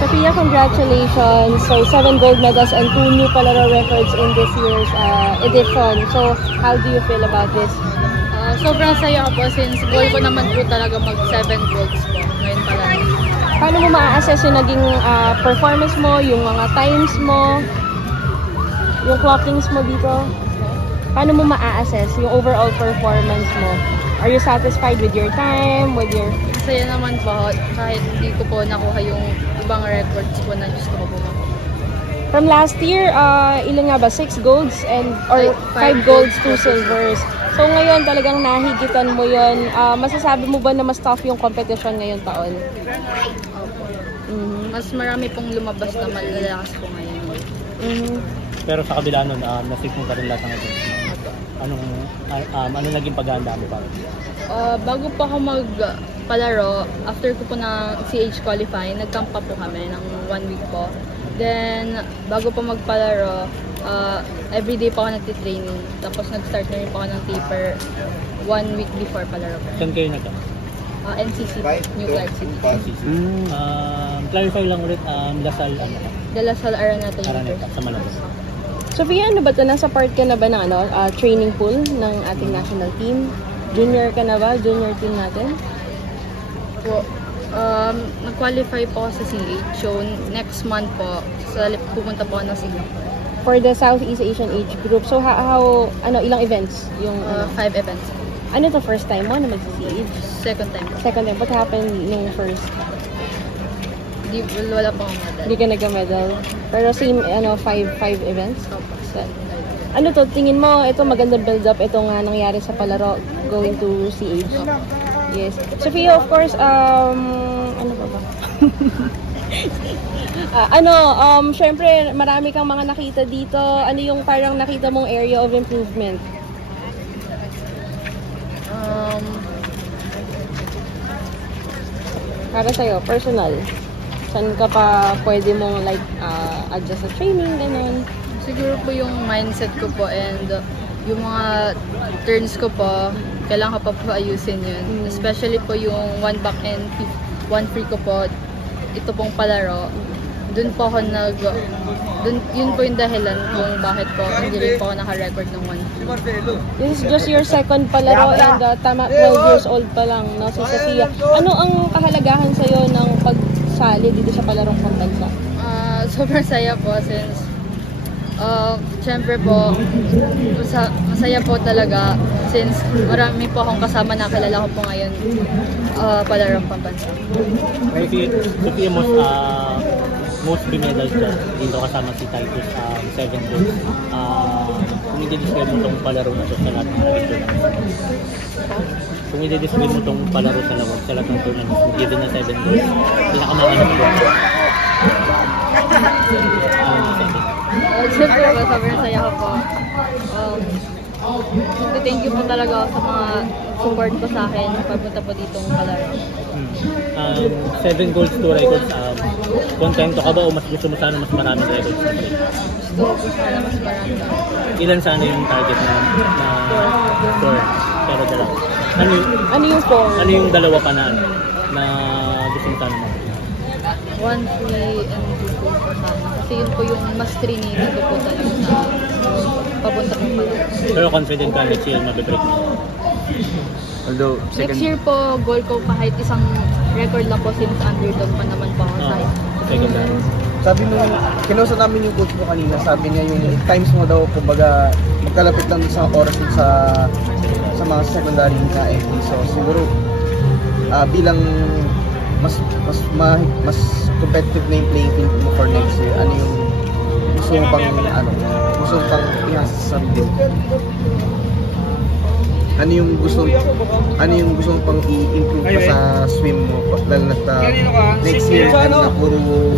Sophia, congratulations. So, 7 gold medals and 2 new palaro records in this year's edition. So, how do you feel about this? Sobrang saya ko po since goal ko naman po talaga mag 7 golds po ngayon pa lang. Paano mo ma-assess yung naging performance mo, yung mga times mo, yung clockings mo dito? Paano mo ma-assess yung overall performance mo? Are you satisfied with your time, with your... Masaya naman po kahit hindi ko po nakuha yung ibang records po na gusto ko po makuha. From last year, ilan nga ba? 6 golds and or 5 golds, 2 silvers. So ngayon talagang nahigitan mo yon. Masasabi mo ba na mas tough yung competition ngayon taon? Opo. Mas marami pong lumabas na malalakas po ngayon. Pero sa kabila nun, nasip mo pa rin lahat ng ito. Ano naging paghahanda mo para? Bago po ako magpalaro, after ko po ng CH qualifying, nag-camp pa po kami ng 1 week po. Then, bago po magpalaro, everyday po ako nagtitraining. Tapos nag-start na rin po ako ng taper 1 week before palaro po. Saan kayo nagka? NCC, New Clark City. Clarify lang ulit, Lasal, De La Salle Araneta Araneta, sa Malabas. Sophia, ano ba ito? Nasa part ka na ba ng training pool ng ating national team? Junior ka na ba? Junior team natin? Po, nag-qualify po ako sa CH. So, next month po, pupunta po ako ng Singapore. For the Southeast Asian age group. So, ilang events? Yung 5 events. Ano to, first time mo na mag-CH? Second time. Second time. What happened nung first? Wala po akong medal. Hindi ka nagka-medal. Pero same, 5 events? Opo. Ano to, tingin mo, ito magandang build-up, ito nga nangyari sa palaro going to CH. Yes. Sophia, of course, ano pa ba? Syempre, marami kang mga nakita dito. Ano yung parang nakita mong area of improvement? Para sa'yo, personal. Saan ka pa pwede mong adjust sa training, ganun? Siguro po yung mindset ko po and yung mga turns ko po, kailangan ko pa po ayusin yun. Especially po yung 1 back and 1 free ko po, ito pong palaro. Doon po ako yun po yung dahilan kung bakit po hindi rin po ako naka-record ng 1. This is just your second palaro and tama 12 years old pa lang, no, si Sophia. Ano ang kahalagahan sa'yo ng pagsali dito sa palarong pambansa? Sobrang saya po since syempre po masaya po talaga since marami po akong kasama na kilala ko po ngayon palarong pambansa. Sophia, most medals dyan, dito kasama si Titus, 7 goals. Kung i-describe mo itong palaro na ito sa lahat ng tournament. Kung i-describe mo itong palaro sa lahat ng tournament, given na 7 goals, pinakamanganap ko. Siyempre po, sobrang saya ko po. Thank you po talaga sa mga support ko sa akin pagpunta po ditong palaro. 7 goals, 2 records. Kontento ka ba o mas gusto mo sana mas maraming records? Gusto ko sana mas marami. Ilan sana yung target na 4? Pero dalawa. Ano yung 4? Ano yung dalawa pa na gusto mo sana mo? 1 free and 2 goals po sana. Kasi yun po yung mas trinity ko po talaga sa papunta po palaro. Pero confident ka next year mabe-break mo? Although, Next year po, goal ko kahit isang record lang po since underdog pa naman po ako sa second time. Sabi nung, kinusa namin yung coach mo kanina, sabi niya yung times mo daw, kumbaga, magkalapit lang sa oras sa mga secondary na FD. So, siguro, bilang mas competitive na yung playing field mo for next year, ano yung gusto mo pang ihasa sa sarili? Ano yung gusto mo pang i-improve pa sa swim mo, lalo na next year na puro mga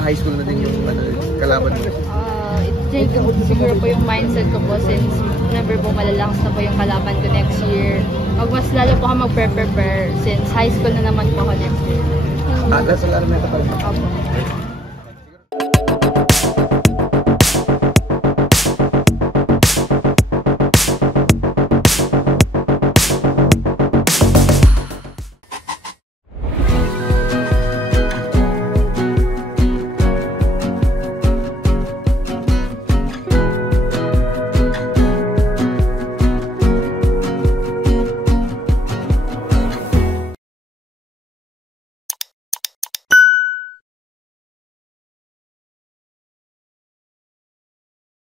high school na din yung kalaban mo? Siguro po yung mindset ko po since never po malalakas na po yung kalaban ko next year. Mas lalo po ako mag-prepare since high school na naman po ako next year. Nasa Araneta pa rin. Opo.